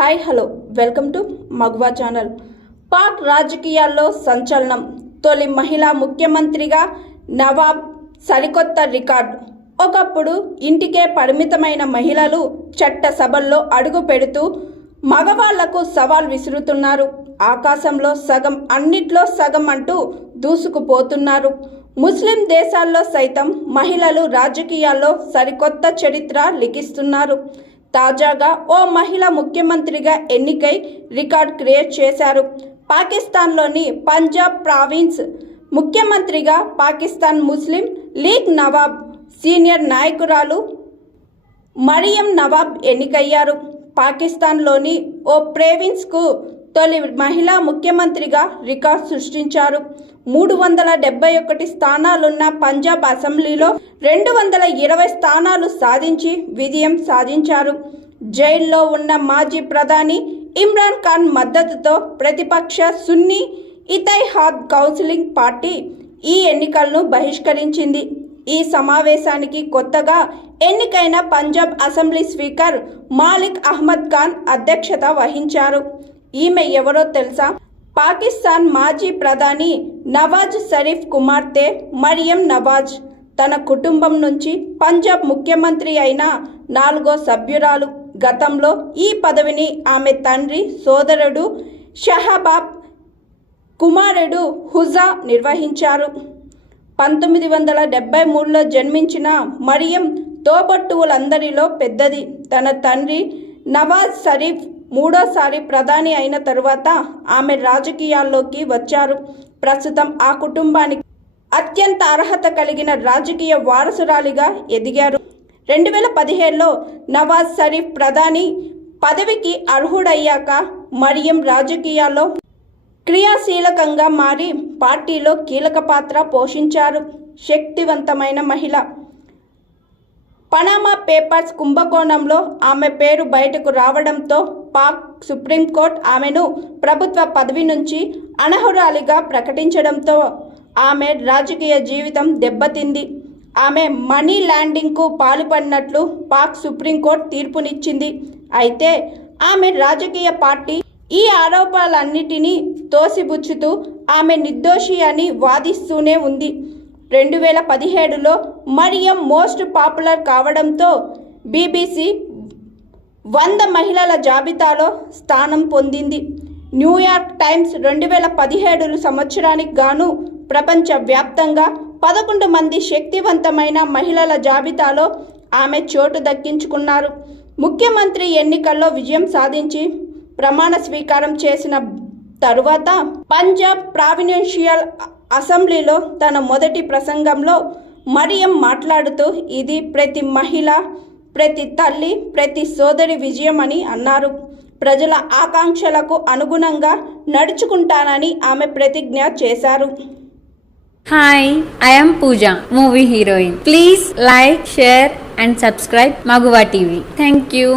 Hi hello welcome to మగువా channel. Pak రాజకీయాల్లో సంచలనం. తొలి మహిళా ముఖ్యమంత్రిగా నవాబ్ సరికొత్త రికార్డు. ఒకప్పుడు ఇంటికే పరిమితమైన మహిళలు చట్టసభల్లో అడుగు పెడుతూ మగవాళ్లకు సవాల్ విసురుతున్నారు. ఆకాశంలో సగం అన్నిట్లో సగం అంటూ దూసుకుపోతున్నారు. ముస్లిం దేశాల్లో సైతం మహిళలు రాజకీయాల్లో సరికొత్త చరిత్ర లిఖిస్తున్నారు. తాజాగా ఓ మహిళ ముఖ్యమంత్రిగా ఎన్నికై రికార్డ్ క్రియేట్ చేశారు. పాకిస్తాన్లోని పంజాబ్ ప్రావిన్స్ ముఖ్యమంత్రిగా పాకిస్తాన్ ముస్లిం లీగ్ నవాబ్ సీనియర్ నాయకురాలు మరియం నవాబ్ ఎన్నికయ్యారు. పాకిస్తాన్లోని ఓ ప్రావిన్స్కు తొలి మహిళా ముఖ్యమంత్రిగా రికార్డు సృష్టించారు. 371 స్థానాలున్న పంజాబ్ అసెంబ్లీలో 220 స్థానాలు సాధించి విజయం సాధించారు. జైల్లో ఉన్న మాజీ ప్రధాని ఇమ్రాన్ ఖాన్ మద్దతుతో ప్రతిపక్ష సున్నీ ఇత్తెహాద్ కౌన్సిలింగ్ పార్టీ ఈ ఎన్నికలను బహిష్కరించింది. ఈ సమావేశానికి కొత్తగా ఎన్నికైన పంజాబ్ అసెంబ్లీ స్పీకర్ మాలిక్ అహ్మద్ ఖాన్ అధ్యక్షత వహించారు. ఈమె ఎవరో తెలుసా? పాకిస్తాన్ మాజీ ప్రధాని నవాజ్ షరీఫ్ కుమార్తె మరియం నవాజ్. తన కుటుంబం నుంచి పంజాబ్ ముఖ్యమంత్రి అయిన 4వ సభ్యురాలు. గతంలో ఈ పదవిని ఆమె తండ్రి సోదరుడు షహబాబ్ కుమారుడు హుజా నిర్వహించారు. 1973లో జన్మించిన మరియం తోబట్టువులందరిలో పెద్దది. తన తండ్రి నవాజ్ షరీఫ్ 3వసారి ప్రధాని అయిన తరువాత ఆమె రాజకీయాల్లోకి వచ్చారు. ప్రస్తుతం ఆ కుటుంబానికి అత్యంత అర్హత కలిగిన రాజకీయ వారసురాలిగా ఎదిగారు. 2017లో నవాజ్ షరీఫ్ ప్రధాని పదవికి అర్హుడయ్యాక మరియం రాజకీయాల్లో క్రియాశీలకంగా మారి పార్టీలో కీలక పాత్ర పోషించారు. శక్తివంతమైన మహిళ. పనామా పేపర్స్ కుంభకోణంలో ఆమె పేరు బయటకు రావడంతో పాక్ సుప్రీంకోర్టు ఆమెను ప్రభుత్వ పదవి నుంచి అనర్హురాలిగా ప్రకటించడంతో ఆమె రాజకీయ జీవితం దెబ్బతింది. ఆమె మనీ లాండరింగ్కు పాల్పడినట్లు పాక్ సుప్రీంకోర్టు తీర్పునిచ్చింది. అయితే ఆమె రాజకీయ పార్టీ ఈ ఆరోపణలన్నిటినీ తోసిపుచ్చుతూ ఆమె నిర్దోషి అని వాదిస్తూనే ఉంది. 2017లో మరియం మోస్ట్ పాపులర్ కావడంతో బీబీసీ 100 మహిళల జాబితాలో స్థానం పొందింది. న్యూయార్క్ టైమ్స్ 2017 సంవత్సరానికి గాను ప్రపంచవ్యాప్తంగా 11 మంది శక్తివంతమైన మహిళల జాబితాలో ఆమె చోటు దక్కించుకున్నారు. ముఖ్యమంత్రి ఎన్నికల్లో విజయం సాధించి ప్రమాణ స్వీకారం చేసిన తరువాత పంజాబ్ ప్రావిన్షియల్ అసెంబ్లీలో తన మొదటి ప్రసంగంలో మరియం మాట్లాడుతూ ఇది ప్రతి మహిళ, ప్రతి తల్లి, ప్రతి సోదరి విజయం అని అన్నారు. ప్రజల ఆకాంక్షలకు అనుగుణంగా నడుచుకుంటానని ఆమె ప్రతిజ్ఞ చేశారు. Hi, I am Pooja, movie heroine. Please like, share and subscribe Maguva TV. Thank you.